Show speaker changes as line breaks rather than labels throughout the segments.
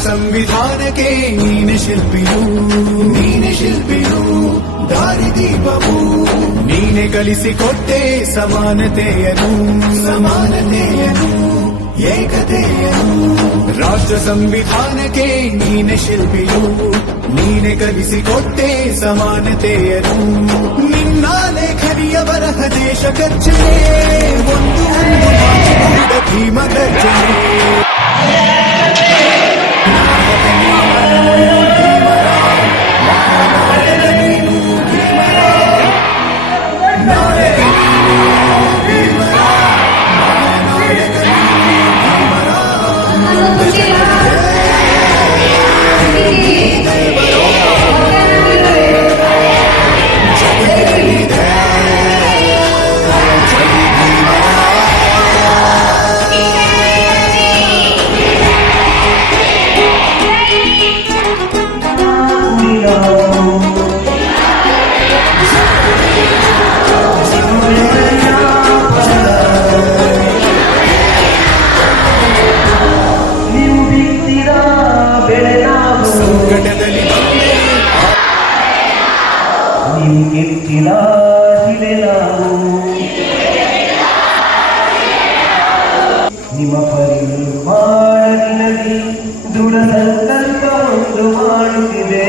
ಸಂವಿಧಾನಕ್ಕೆ ನೀನೆ ಶಿಲ್ಪಿಯು ನೀನೆ ಶಿಲ್ಪಿಯು ದಾರಿದೀಪವು ನೀನೆ ಕಲಿಸಿಕೊಟ್ಟೆ ಸಮಾನತೆಯನು ಸಮಾನತೆಯನು ಏಕತೆಯನು ರಾಷ್ಟ್ರ ಸಂವಿಧಾನಕ್ಕೆ ನೀನೆ ಶಿಲ್ಪಿಯು ನೀನೆ ಕಲಿಸಿಕೊಟ್ಟೆ ಸಮಾನತೆಯನು ನಿನ್ನ ಲೇಖನಿಯ ಬರಹ ದೇಶ ಕಚ್ಚನೆ ಒಂದು ಭೀಮ ಗರ್ಜನೆ
ಶಿಲೆ ನಾವು ನಿಮ್ಮ ಪರಿಮಾಣದಲ್ಲಿ ದೃಢ ಸಂಕಲ್ಪ ಒಂದು ಮಾಡುತ್ತಿದೆ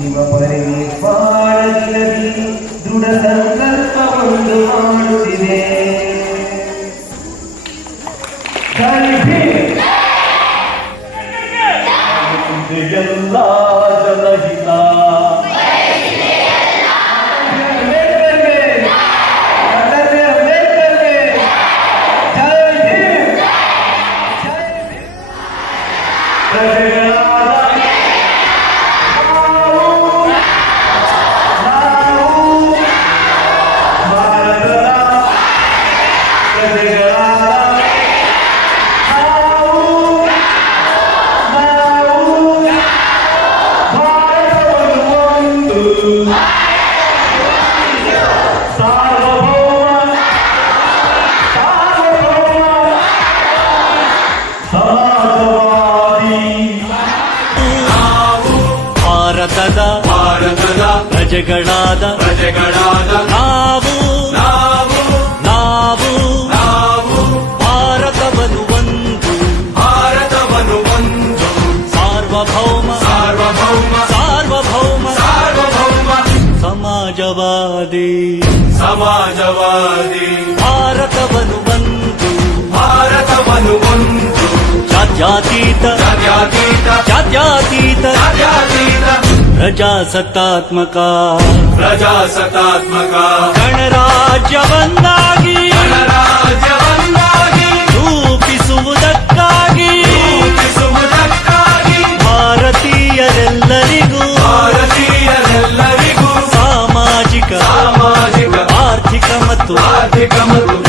ನಿಮ್ಮ ಪರಿಮಾಣದಲ್ಲಿ ದೃಢ ಸಂಕಲ್ಪ ಒಂದು ಮಾಡುತ್ತಿದೆ. ಜೈ
ಭಾರತದ
ಭಾರತದ
ಪ್ರಜೆಗಳಾದ
ಪ್ರಜೆಗಳಾದ
ನಾವು
ನಾವು
ಸಮಾಜವಾದಿ
ಸಮಾಜವಾದಿ
ಭಾರತವನ್ನು ಒಂದು
ಭಾರತವನ್ನು ಒಂದು
ಜಾತ್ಯತೀತ
ಜಾತ್ಯತೀತ
ಜಾತ್ಯತೀತ
ಜಾತ್ಯತೀತ
ಪ್ರಜಾಸತ್ತಾತ್ಮಕ
ಪ್ರಜಾಸತ್ತಾತ್ಮಕ
ಗಣರಾಜ್ಯವನ್ನಾಗಿ
ಗಣರಾಜ್ಯ கமது